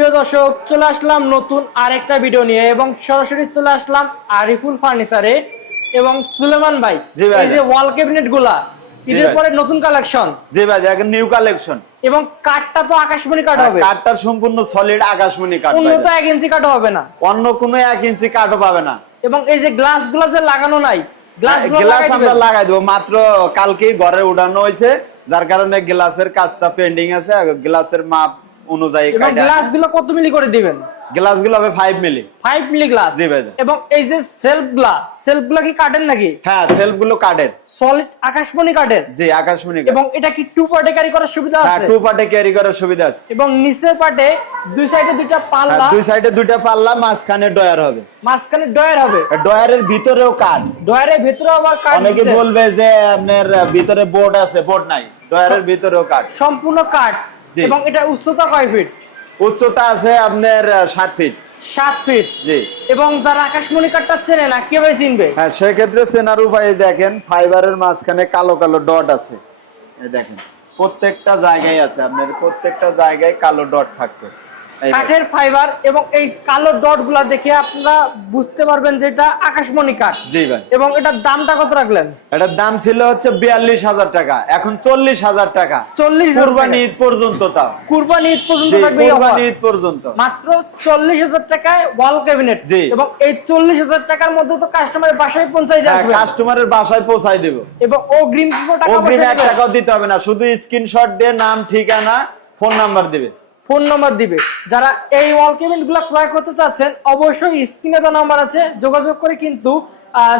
প্রিয় দর্শক, চলে আসলাম নতুন আরেকটা ভিডিও নিয়ে এবং সরাসরি চলে আসলাম আরিফুল ফার্নিচারে এবং সুলেমান ভাই। এই যে ওয়াল ক্যাবিনেট গুলা ঈদের পরে নতুন কালেকশন। জি ভাই, এখন নিউ কালেকশন এবং কাঠটা তো আকাশমণি কাঠ হবে। কাঠটা সম্পূর্ণ সলিড আকাশমণি কাঠ, অন্য তো 1 ইঞ্চি কাঠও হবে না, অন্য কোনো 1 ইঞ্চি কাঠও পাবে না। এবং এই যে গ্লাস গুলা যে লাগানো নাই, গ্লাস আমরা লাগাই দেব, মাত্র কালকেই ঘরে উঠানো হয়েছে, যার কারণে গ্লাসের কাজটা পেন্ডিং আছে। গ্লাসের মাপ অনুযায়ী গ্লাস গুলো কত মিলি করে দিবেন? গ্লাস গুলো হবে 5 মিলি। 5 মিলি গ্লাস। জি ভাই। এবং এই যে সেলফ গুলা কি কাঠের নাকি? হ্যাঁ, সেলফ গুলো কাঠের, সলিড আকাশমণি কাঠের। জি আকাশমণি। এবং এটা কি 2 পার্টে ক্যারি করার সুবিধা আছে? হ্যাঁ, 2 পার্টে ক্যারি করার সুবিধা আছে। এবং নিচের পার্টে দুই সাইডে দুইটা পাল্লা, দুই সাইডে দুইটা পাল্লা, মাঝখানে ডয়ার হবে। মাঝখানে ডয়ার হবে। ডয়ারের ভিতরেও কাঠ, ডয়ারের ভিতরে আবার কাঠ। অনেকে বলবে যে আপনার ভিতরে বোর্ড আছে, বোর্ড নাই, ডয়ারের ভিতরেও কাঠ, সম্পূর্ণ কাঠ। এবং এটা উচ্চতা কয় ফিট? উচ্চতা আছে আপনার 7 ফিট। 7 ফিট। জি। এবং যারা আকাশমণি কাঠটা চেনে না, কিভাবে চিনবে? হ্যাঁ, সেক্ষেত্রে চেনার উপায় দেখেন, ফাইবারের মাঝখানে কালো কালো ডট আছে, এই দেখেন প্রত্যেকটা জায়গায় আছে, আপনার প্রত্যেকটা জায়গায় কালো ডট থাকবে। কাঠের ফাইবার এবং এই কালো ডট গুলা দেখে আপনারা বুঝতে পারবেন যে এটা আকাশমণি কাঠ। জি ভাই। এবং এটার দামটা কত রাখলেন? এটার দাম ছিল হচ্ছে 42,000 টাকা, এখন 40,000 টাকা। 40,000 কুরবানি ঈদ পর্যন্ত, তাও কুরবানি ঈদ পর্যন্ত থাকবে। কুরবানি ঈদ পর্যন্ত মাত্র 40,000 টাকায় ওয়াল ক্যাবিনেট। জি। এবং এই 40,000 টাকার মধ্যে তো কাস্টমারের বাসায় পৌঁছাই দেবে। হ্যাঁ, কাস্টমারের বাসায় পৌঁছাই দেব। এবং অগ্রিম টাকা অগ্রিম 1 টাকাও দিতে হবে না, শুধু স্ক্রিনশট দিয়ে নাম, ঠিকানা, ফোন নাম্বার দিবে। ফোন নাম্বার দিবে। যারা এই ওয়াল ক্যাবিনেট গুলো ক্রয় করতে চাচ্ছেন, অবশ্যই স্ক্রিনে তো নাম্বার আছে, যোগাযোগ করে কিন্তু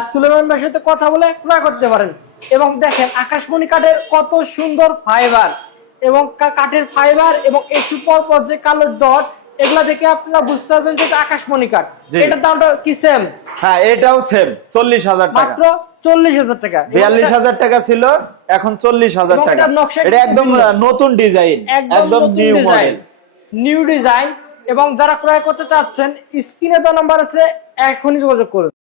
সুলেমান ভাইয়ের সাথে কথা বলে ক্রয় করতে পারেন। এবং দেখেন আকাশমণি কাঠের কত সুন্দর ফাইবার, এবং কাঠের ফাইবার এবং একটু পর পর যে কালো ডট, এগুলা দেখে আপনারা বুঝতে পারবেন যে এটা আকাশমণি কাঠ। এটার দামটা কি সেম? হ্যাঁ, এটাও সেম 40,000 টাকা। মাত্র 40,000 টাকা। 42,000 টাকা ছিল, এখন 40,000 টাকা। এটা একদম নতুন ডিজাইন, একদম নিউ মডেল, নিউ ডিজাইন। এবং যারা ক্রয় করতে চাচ্ছেন, স্ক্রিনে তো নাম্বার আছে, এখনই যোগাযোগ করুন।